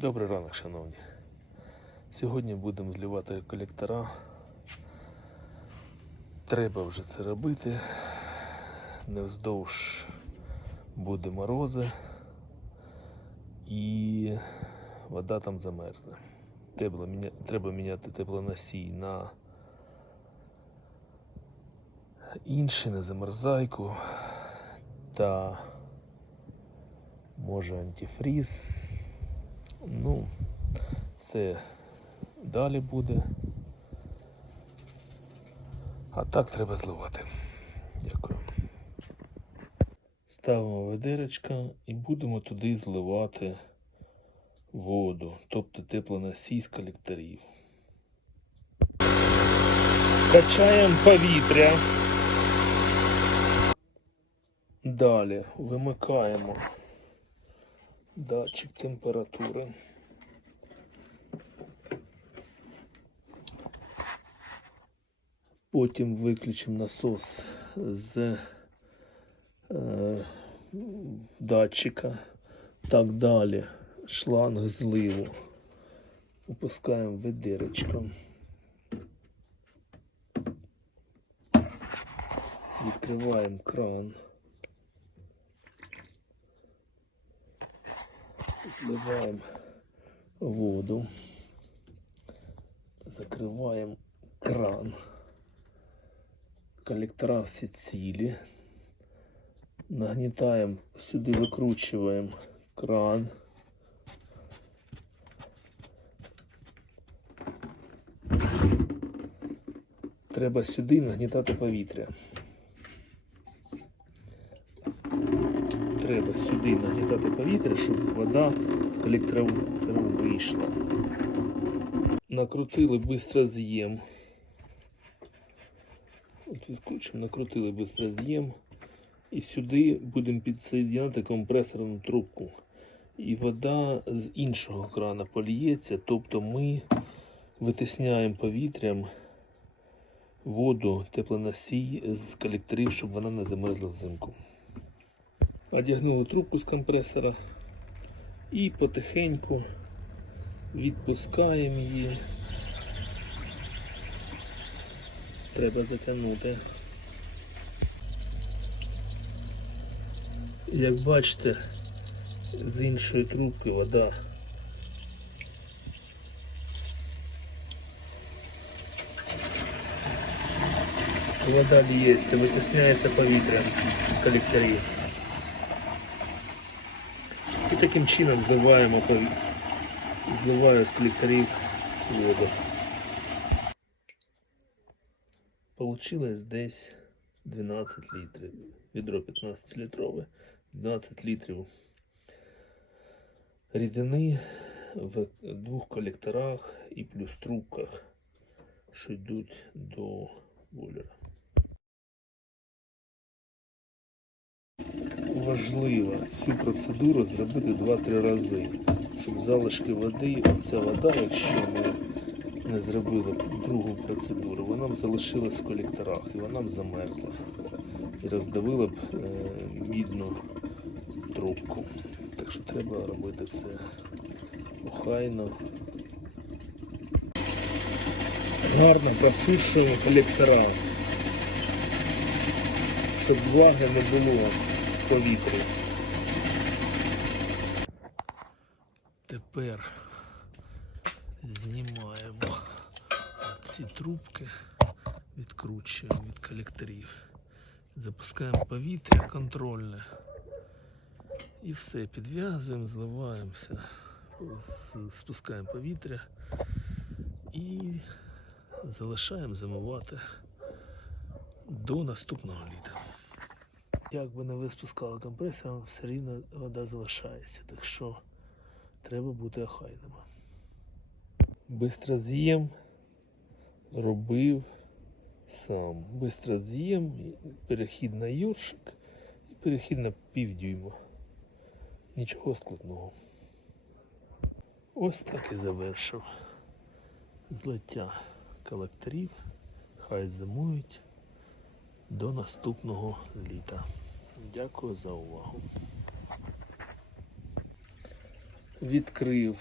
Добрий ранок, шановні. Сьогодні будемо зливати колектора. Треба вже це робити. Невздовж буде морози і вода там замерзне. Міня... Треба міняти теплоносій на інший, на замерзайку та може антифріз. Ну, це далі буде. А так треба зливати. Дякую. Ставимо ведеречко і будемо туди зливати воду, тобто теплоносій з колекторів. Качаємо повітря. Далі вимикаємо датчик температури. Потім виключимо насос з е, датчика. Так далі. Шланг зливу. Опускаємо ведеречком. Відкриваємо кран. Зливаємо воду. Закриваємо кран. Коллектора всі цілі. Нагнітаємо, сюди викручуємо кран. Треба сюди нагнітати повітря. Треба сюди нагнітати повітря, щоб вода з колектора вийшла. Накрутили бистро з'єм. От відкручуємо, накрутили бистро з'єм. І сюди будемо підсоєдняти компресорну трубку. І вода з іншого крана поліється, тобто ми витисняємо повітрям воду, теплоносій з колекторів, щоб вона не замерзла взимку. Одягнули трубку з компресора і потихеньку відпускаємо її. Треба затягнути. Як бачите, з іншої трубки вода. Вода ліється, витисняється повітря з колекторів. Таким чином зливаємо зливаю з колекторів воду. Получилось десь 12 літрів. Відро 15 літрове, 12 літрів рідини в двох колекторах і плюс трубках, що йдуть до бойлера. Важливо цю процедуру зробити 2-3 рази, щоб залишки води, оця вода, якщо ми не зробили другу процедуру, вона б залишилась в колекторах і вона б замерзла і роздавила б е, мідну трубку. Так що треба робити це охайно. Гарно просушуємо колектора, щоб влаги не було повітрі. Тепер знімаємо ці трубки, відкручуємо від колекторів. Запускаємо повітря контрольне. І все, підв'язуємо, зливаємося, спускаємо повітря і залишаємо зимувати до наступного літа. Як би не ви спускали компресором, все рівно вода залишається, так що треба бути охайними. Бистроз'єм робив сам. Бистроз'єм, перехід на юршик і перехід на півдюйма. Нічого складного. Ось так і завершив злиття колекторів. Хай зимують до наступного літа. Дякую за увагу. Відкрив